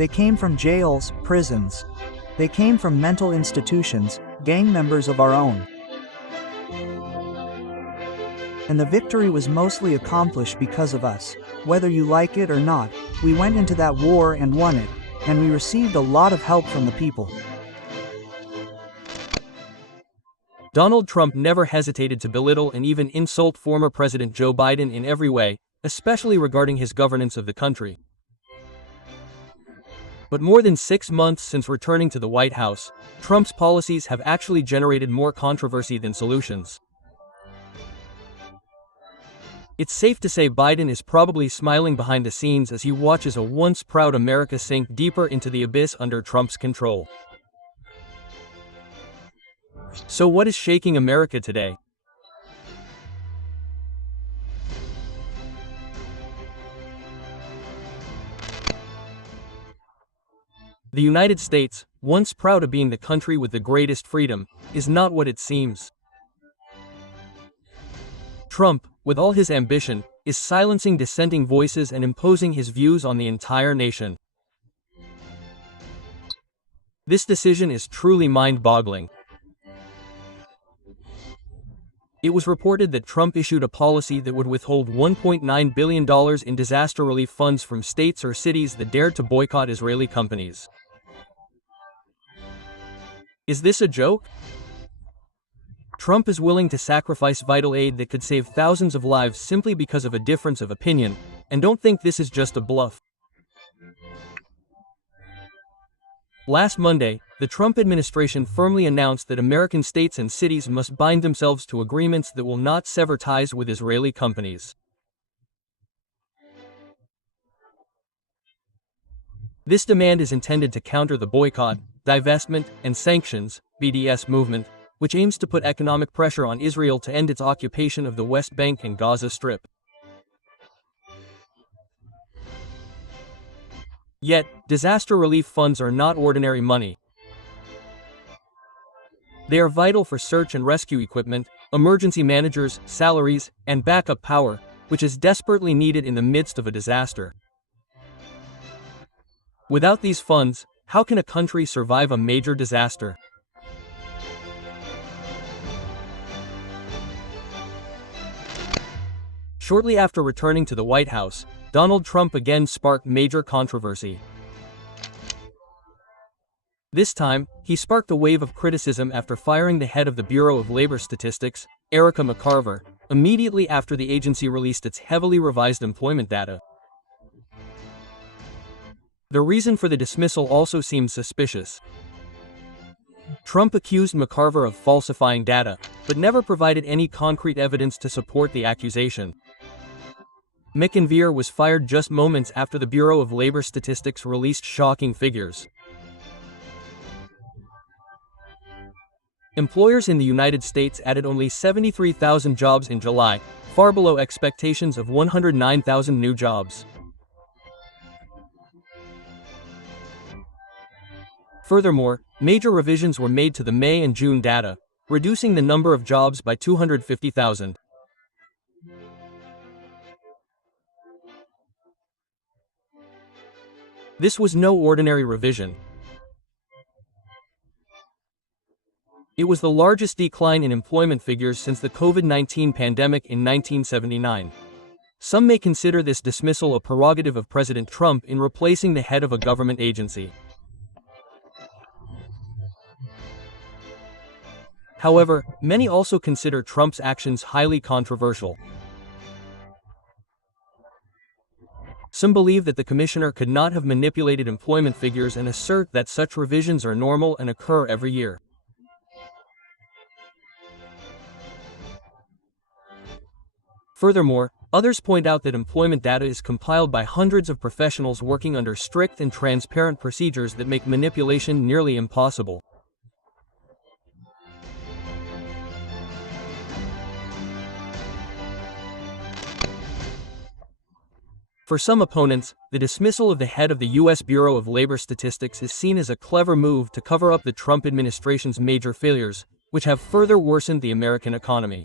They came from jails, prisons. They came from mental institutions, gang members of our own. And the victory was mostly accomplished because of us. Whether you like it or not, we went into that war and won it, and we received a lot of help from the people. Donald Trump never hesitated to belittle and even insult former President Joe Biden in every way, especially regarding his governance of the country. But more than 6 months since returning to the White House, Trump's policies have actually generated more controversy than solutions. It's safe to say Biden is probably smiling behind the scenes as he watches a once proud America sink deeper into the abyss under Trump's control. So what is shaking America today? The United States, once proud of being the country with the greatest freedom, is not what it seems. Trump, with all his ambition, is silencing dissenting voices and imposing his views on the entire nation. This decision is truly mind-boggling. It was reported that Trump issued a policy that would withhold $1.9 billion in disaster relief funds from states or cities that dared to boycott Israeli companies. Is this a joke? Trump is willing to sacrifice vital aid that could save thousands of lives simply because of a difference of opinion, and don't think this is just a bluff. Last Monday, the Trump administration firmly announced that American states and cities must bind themselves to agreements that will not sever ties with Israeli companies. This demand is intended to counter the boycott, divestment, and sanctions (BDS) movement, which aims to put economic pressure on Israel to end its occupation of the West Bank and Gaza Strip. Yet, disaster relief funds are not ordinary money. They are vital for search and rescue equipment, emergency managers, salaries, and backup power, which is desperately needed in the midst of a disaster. Without these funds, how can a country survive a major disaster? Shortly after returning to the White House, Donald Trump again sparked major controversy. This time, he sparked a wave of criticism after firing the head of the Bureau of Labor Statistics, Erica McCarver, immediately after the agency released its heavily revised employment data. The reason for the dismissal also seemed suspicious. Trump accused McCarver of falsifying data, but never provided any concrete evidence to support the accusation. McIntyre was fired just moments after the Bureau of Labor Statistics released shocking figures. Employers in the United States added only 73,000 jobs in July, far below expectations of 109,000 new jobs. Furthermore, major revisions were made to the May and June data, reducing the number of jobs by 250,000. This was no ordinary revision. It was the largest decline in employment figures since the COVID-19 pandemic in 1979. Some may consider this dismissal a prerogative of President Trump in replacing the head of a government agency. However, many also consider Trump's actions highly controversial. Some believe that the commissioner could not have manipulated employment figures and assert that such revisions are normal and occur every year. Furthermore, others point out that employment data is compiled by hundreds of professionals working under strict and transparent procedures that make manipulation nearly impossible. For some opponents, the dismissal of the head of the U.S. Bureau of Labor Statistics is seen as a clever move to cover up the Trump administration's major failures, which have further worsened the American economy.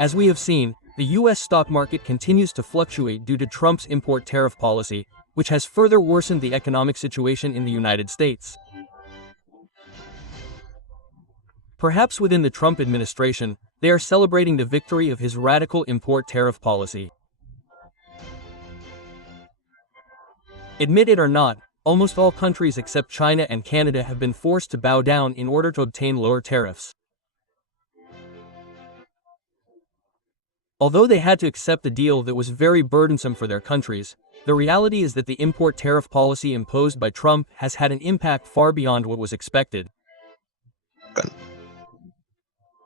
As we have seen, the U.S. stock market continues to fluctuate due to Trump's import tariff policy, which has further worsened the economic situation in the United States. Perhaps within the Trump administration, they are celebrating the victory of his radical import tariff policy. Admit it or not, almost all countries except China and Canada have been forced to bow down in order to obtain lower tariffs. Although they had to accept a deal that was very burdensome for their countries, the reality is that the import tariff policy imposed by Trump has had an impact far beyond what was expected.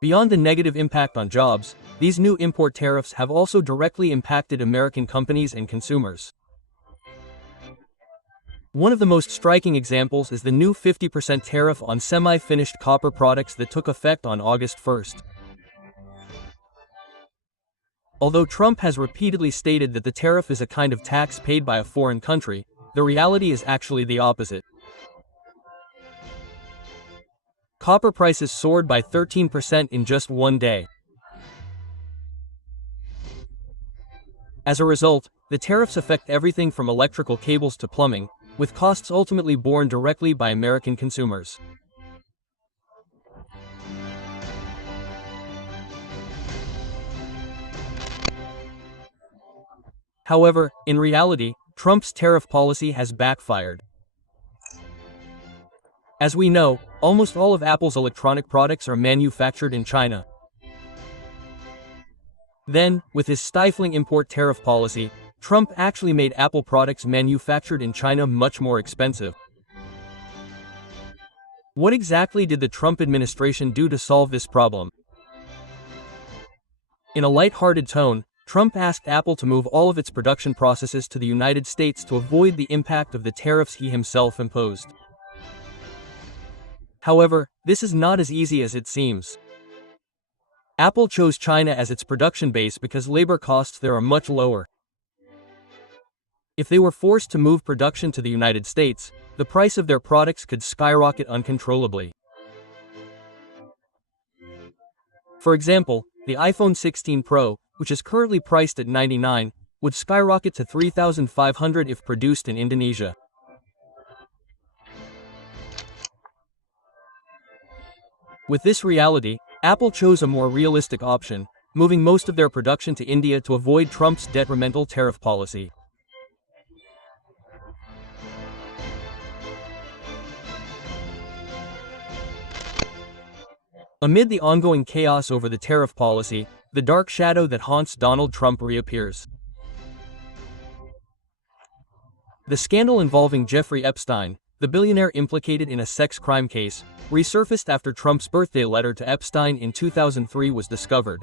Beyond the negative impact on jobs, these new import tariffs have also directly impacted American companies and consumers. One of the most striking examples is the new 50% tariff on semi-finished copper products that took effect on August 1st. Although Trump has repeatedly stated that the tariff is a kind of tax paid by a foreign country, the reality is actually the opposite. Copper prices soared by 13% in just one day. As a result, the tariffs affect everything from electrical cables to plumbing, with costs ultimately borne directly by American consumers. However, in reality, Trump's tariff policy has backfired. As we know, almost all of Apple's electronic products are manufactured in China. Then, with his stifling import tariff policy, Trump actually made Apple products manufactured in China much more expensive. What exactly did the Trump administration do to solve this problem? In a light-hearted tone, Trump asked Apple to move all of its production processes to the United States to avoid the impact of the tariffs he himself imposed. However, this is not as easy as it seems. Apple chose China as its production base because labor costs there are much lower. If they were forced to move production to the United States, the price of their products could skyrocket uncontrollably. For example, the iPhone 16 Pro, which is currently priced at $99, would skyrocket to $3,500 if produced in Indonesia. With this reality, Apple chose a more realistic option, moving most of their production to India to avoid Trump's detrimental tariff policy. Amid the ongoing chaos over the tariff policy, the dark shadow that haunts Donald Trump reappears. The scandal involving Jeffrey Epstein, the billionaire implicated in a sex crime case, resurfaced after Trump's birthday letter to Epstein in 2003 was discovered.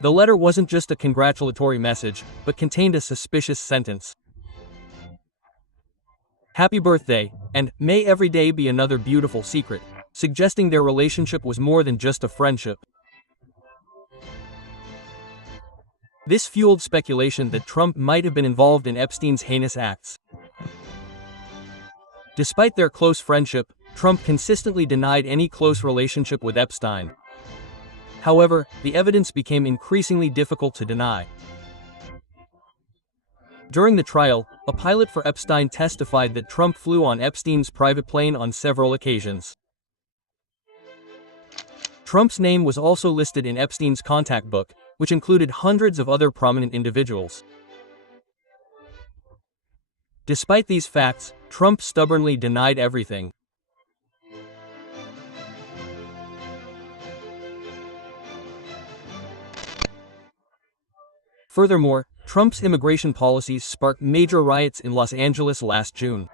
The letter wasn't just a congratulatory message, but contained a suspicious sentence. "Happy birthday, and may every day be another beautiful secret," suggesting their relationship was more than just a friendship. This fueled speculation that Trump might have been involved in Epstein's heinous acts. Despite their close friendship, Trump consistently denied any close relationship with Epstein. However, the evidence became increasingly difficult to deny. During the trial, a pilot for Epstein testified that Trump flew on Epstein's private plane on several occasions. Trump's name was also listed in Epstein's contact book, which included hundreds of other prominent individuals. Despite these facts, Trump stubbornly denied everything. Furthermore, Trump's immigration policies sparked major riots in Los Angeles last June.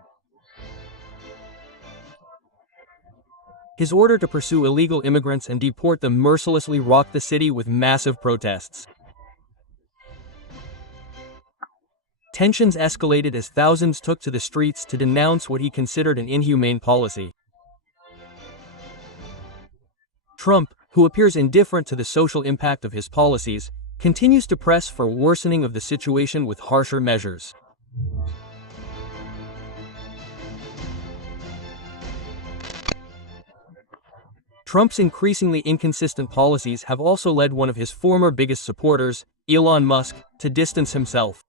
His order to pursue illegal immigrants and deport them mercilessly rocked the city with massive protests. Tensions escalated as thousands took to the streets to denounce what he considered an inhumane policy. Trump, who appears indifferent to the social impact of his policies, continues to press for worsening of the situation with harsher measures. Trump's increasingly inconsistent policies have also led one of his former biggest supporters, Elon Musk, to distance himself.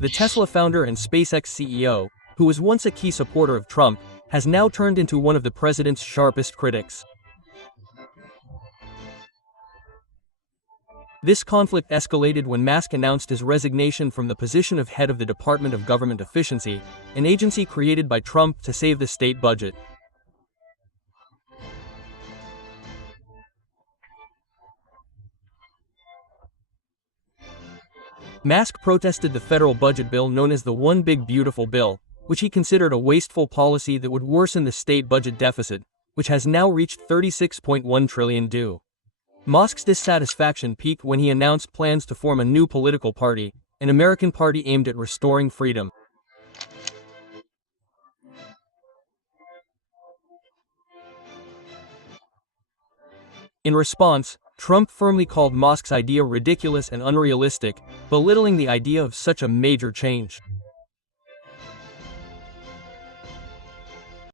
The Tesla founder and SpaceX CEO, who was once a key supporter of Trump, has now turned into one of the president's sharpest critics. This conflict escalated when Musk announced his resignation from the position of head of the Department of Government Efficiency, an agency created by Trump to save the state budget. Musk protested the federal budget bill known as the One Big Beautiful Bill, which he considered a wasteful policy that would worsen the state budget deficit, which has now reached $36.1 trillion due. Musk's dissatisfaction peaked when he announced plans to form a new political party, an American party aimed at restoring freedom. In response, Trump firmly called Musk's idea ridiculous and unrealistic, belittling the idea of such a major change.